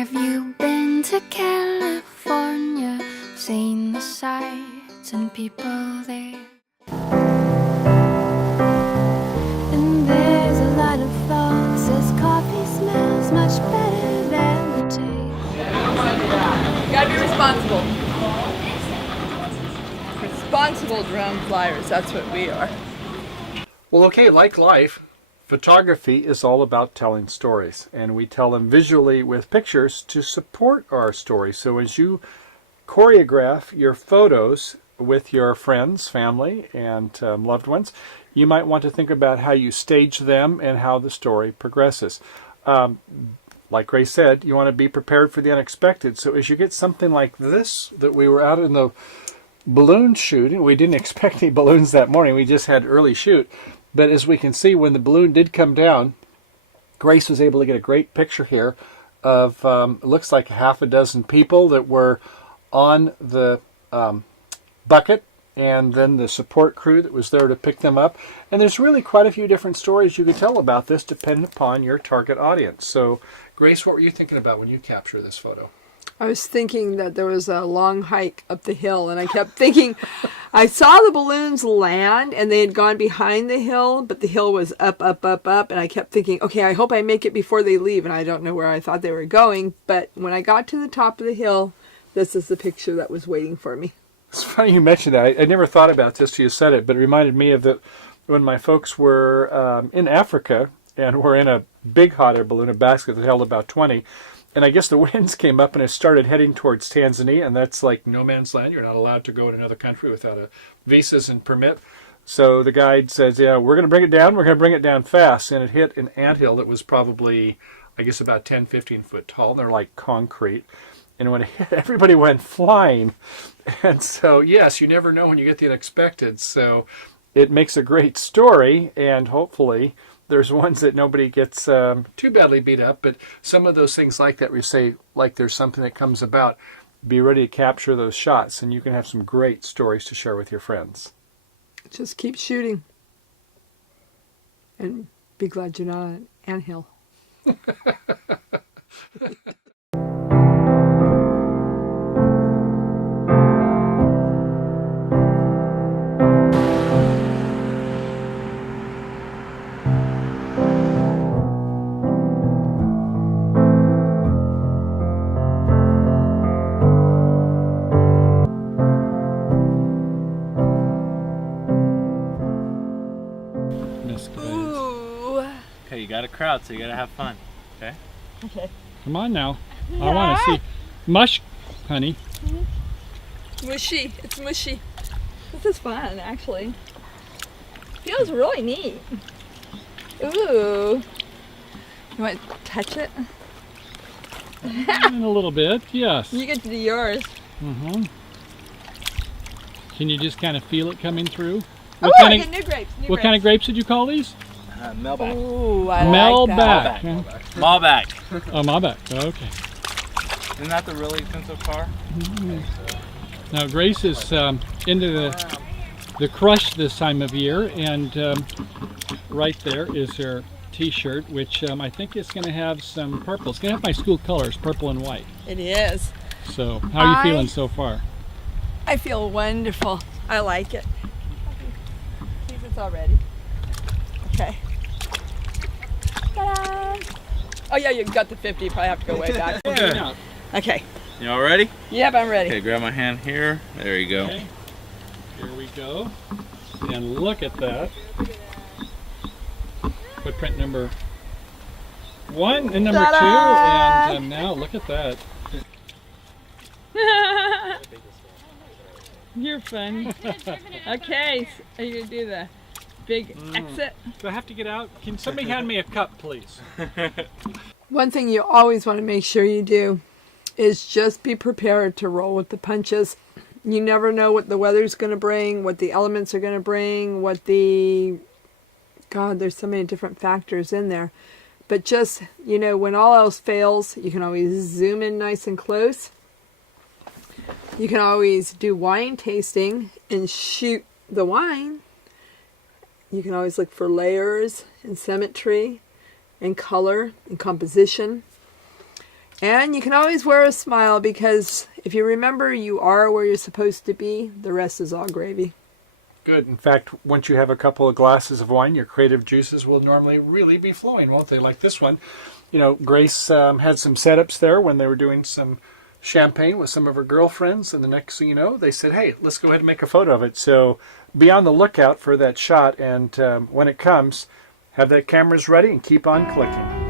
Have you been to California? Seen the sights and people there? And there's a lot of thoughts as coffee smells much better than the taste. You gotta be responsible. Responsible drone flyers, that's what we are. Well, okay, like life, photography is all about telling stories, and we tell them visually with pictures to support our story. So as you choreograph your photos with your friends, family, and loved ones, you might want to think about how you stage them and how the story progresses. Like Grace said, you want to be prepared for the unexpected. So as you get something like this, that we were out in the balloon shooting, we didn't expect any balloons that morning, we just had early shoot. But as we can see, when the balloon did come down, Grace was able to get a great picture here of, it looks like half a dozen people that were on the bucket, and then the support crew that was there to pick them up. And there's really quite a few different stories you could tell about this depending upon your target audience. So, Grace, what were you thinking about when you captured this photo? I was thinking that there was a long hike up the hill, and I kept thinking, I saw the balloons land, and they had gone behind the hill, but the hill was up, up, up, up, and I kept thinking, okay, I hope I make it before they leave, and I don't know where I thought they were going, but when I got to the top of the hill, this is the picture that was waiting for me. It's funny you mentioned that. I never thought about this till you said it, but it reminded me of that when my folks were in Africa, and were in a big hot air balloon, a basket that held about 20, and I guess the winds came up and it started heading towards Tanzania, and that's like no man's land. You're not allowed to go in another country without a visas and permit. So the guide says, yeah, we're going to bring it down. We're going to bring it down fast. And it hit an anthill that was probably, I guess, about 10, 15 foot tall. They're like concrete. And when it hit, everybody went flying. And so, yes, you never know when you get the unexpected. So it makes a great story, and hopefully there's ones that nobody gets too badly beat up, but some of those things like that, we say, like there's something that comes about, be ready to capture those shots, and you can have some great stories to share with your friends. Just keep shooting. And be glad you're not on an anthill. Okay, you got a crowd, so you gotta have fun. Okay? Okay. Come on now. Yeah. I want to see. Mush, honey. Mushy. It's mushy. This is fun, actually. Feels really neat. Ooh. You want to touch it? In a little bit, yes. You get to do yours. Mm-hmm. Can you just kind of feel it coming through? Oh, I get new grapes. What kind of grapes did you call these? Melback. Ooh, I Melback. like that. Malbec. Oh, Malbec. Okay. Isn't that the really expensive car? Mm-hmm. Now, Grace is into the crush this time of year, and right there is her T-shirt, which I think is going to have some purple. It's going to have my school colors, purple and white. It is. So, how are you feeling so far? I feel wonderful. I like it. See if it's all ready. Okay. Ta-da! Oh yeah, you got the 50. You probably have to go way back. Yeah. Okay. You all ready? Yep, I'm ready. Okay, grab my hand here. There you go. Okay. Here we go. And look at that. Footprint number 1 and number 2. And now look at that. You're funny. Okay, are you gonna do the big exit? Do I have to get out? Can somebody hand me a cup, please? One thing you always want to make sure you do is just be prepared to roll with the punches. You never know what the weather's going to bring, what the elements are going to bring, what the... God, there's so many different factors in there. But just, you know, when all else fails, you can always zoom in nice and close. You can always do wine tasting and shoot the wine. You can always look for layers and symmetry and color and composition. And you can always wear a smile, because if you remember you are where you're supposed to be, the rest is all gravy. Good. In fact, once you have a couple of glasses of wine, your creative juices will normally really be flowing, won't they? Like this one. You know, Grace had some setups there when they were doing some champagne with some of her girlfriends, and the next thing you know, they said, hey, let's go ahead and make a photo of it. So be on the lookout for that shot, and when it comes, have that cameras ready and keep on clicking.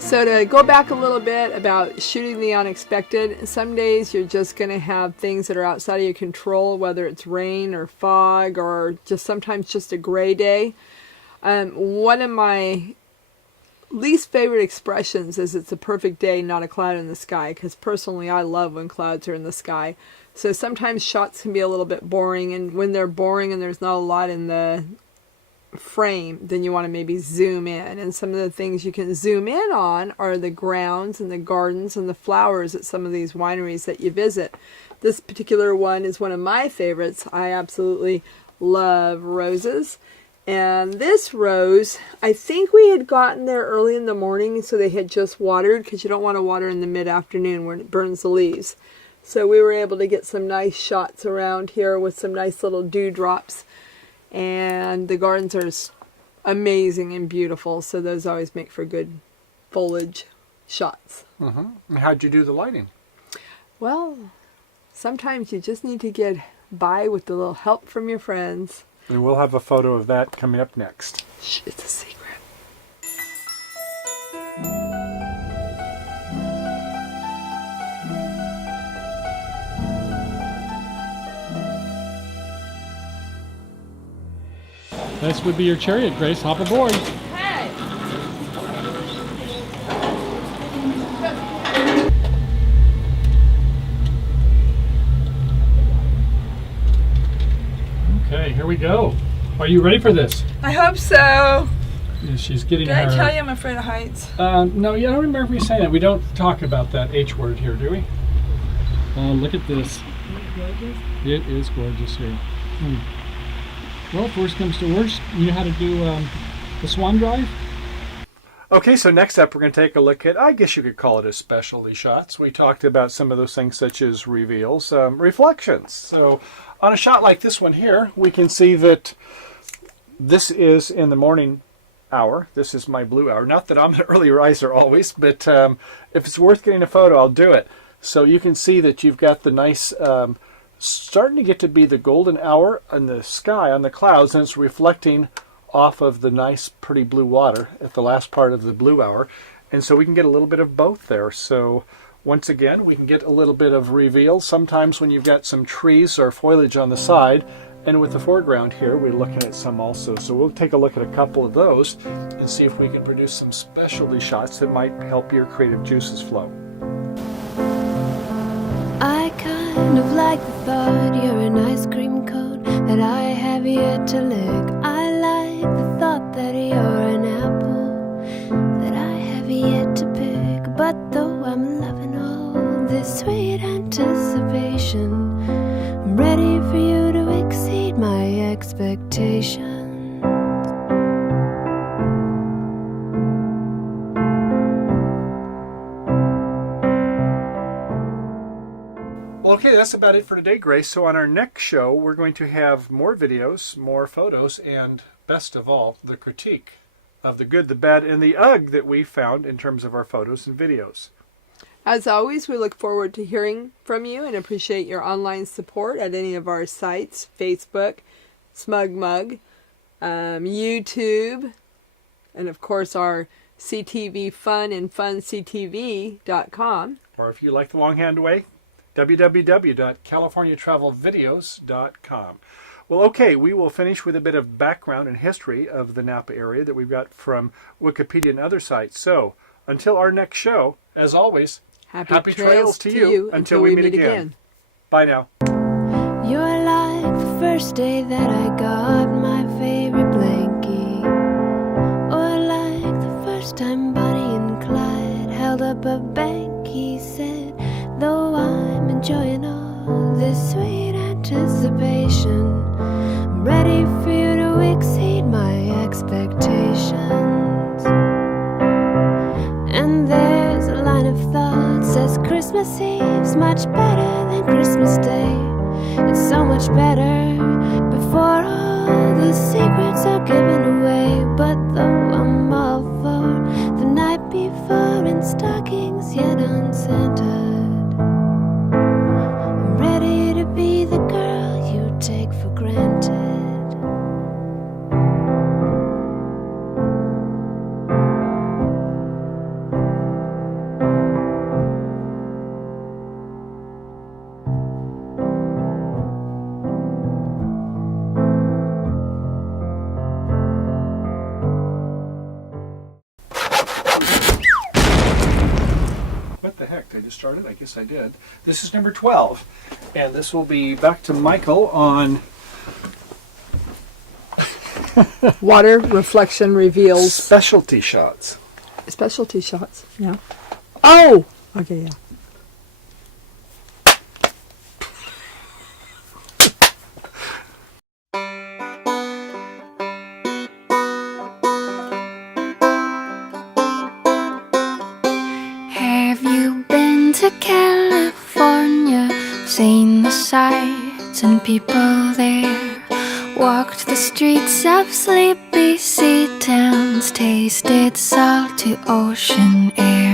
So to go back a little bit about shooting the unexpected, some days you're just going to have things that are outside of your control, whether it's rain or fog or just sometimes just a gray day. One of my least favorite expressions is it's a perfect day, not a cloud in the sky, because personally I love when clouds are in the sky. So sometimes shots can be a little bit boring, and when they're boring and there's not a lot in the frame, then you want to maybe zoom in. And some of the things you can zoom in on are the grounds and the gardens and the flowers at some of these wineries that you visit. This particular one is one of my favorites. I absolutely love roses. And this rose, I think we had gotten there early in the morning, so they had just watered, because you don't want to water in the mid-afternoon when it burns the leaves. So we were able to get some nice shots around here with some nice little dewdrops. And the gardens are amazing and beautiful, so those always make for good foliage shots. And how'd you do the lighting? Well, sometimes you just need to get by with a little help from your friends. And we'll have a photo of that coming up next. Shh, it's a secret. This would be your chariot, Grace. Hop aboard. Hey! Okay, here we go. Are you ready for this? I hope so. Yeah, she's getting Did her... I tell you I'm afraid of heights? No, I don't remember me saying that. We don't talk about that H word here, do we? Look at this. It is gorgeous here. Well, if worst comes to worst, you know how to do the swan drive? Okay, so next up we're going to take a look at, I guess you could call it a specialty shots. We talked about some of those things such as reveals, reflections. So on a shot like this one here, we can see that this is in the morning hour. This is my blue hour. Not that I'm an early riser always, but if it's worth getting a photo, I'll do it. So you can see that you've got the nice... starting to get to be the golden hour in the sky on the clouds, and it's reflecting off of the nice pretty blue water at the last part of the blue hour, and so we can get a little bit of both there. So once again, we can get a little bit of reveal sometimes when you've got some trees or foliage on the side, and with the foreground here we're looking at some also. So we'll take a look at a couple of those and see if we can produce some specialty shots that might help your creative juices flow. I kind of like the thought you're an ice cream cone that I have yet to lick. I like the thought that you're an apple that I have yet to pick. But though I'm loving all this sweet anticipation, I'm ready for you to exceed my expectations. Okay, that's about it for today, Grace. So on our next show, we're going to have more videos, more photos, and best of all, the critique of the good, the bad, and the ugh that we found in terms of our photos and videos. As always, we look forward to hearing from you and appreciate your online support at any of our sites, Facebook, SmugMug, YouTube, and of course our cTv Fun and FunCTV.com. Or if you like the longhand way, www.californiatravelvideos.com. Well, okay, we will finish with a bit of background and history of the Napa area that we've got from Wikipedia and other sites. So, until our next show, as always, happy trails to you until we meet again. Bye now. You're like the first day that I got my favorite blankie, or like the first time Bonnie and Clyde held up a bank. He said, though I'm enjoying all this sweet anticipation, I'm ready for you to exceed my expectations. And there's a line of thought says Christmas Eve's much better than Christmas Day. It's so much better before all the secrets are given away. But though I'm all for the night before and stockings yet unscented, I'm ready to be the girl you take for granted. What the heck? Did I just start it? I guess I did. This is number 12. And this will be back to Michael on Water reflection reveals specialty shots. specialty shots. Yeah. Oh! Okay, yeah. Have you been to California? Seen the sights and people there? Walked the streets of sleepy sea towns? Tasted salty ocean air?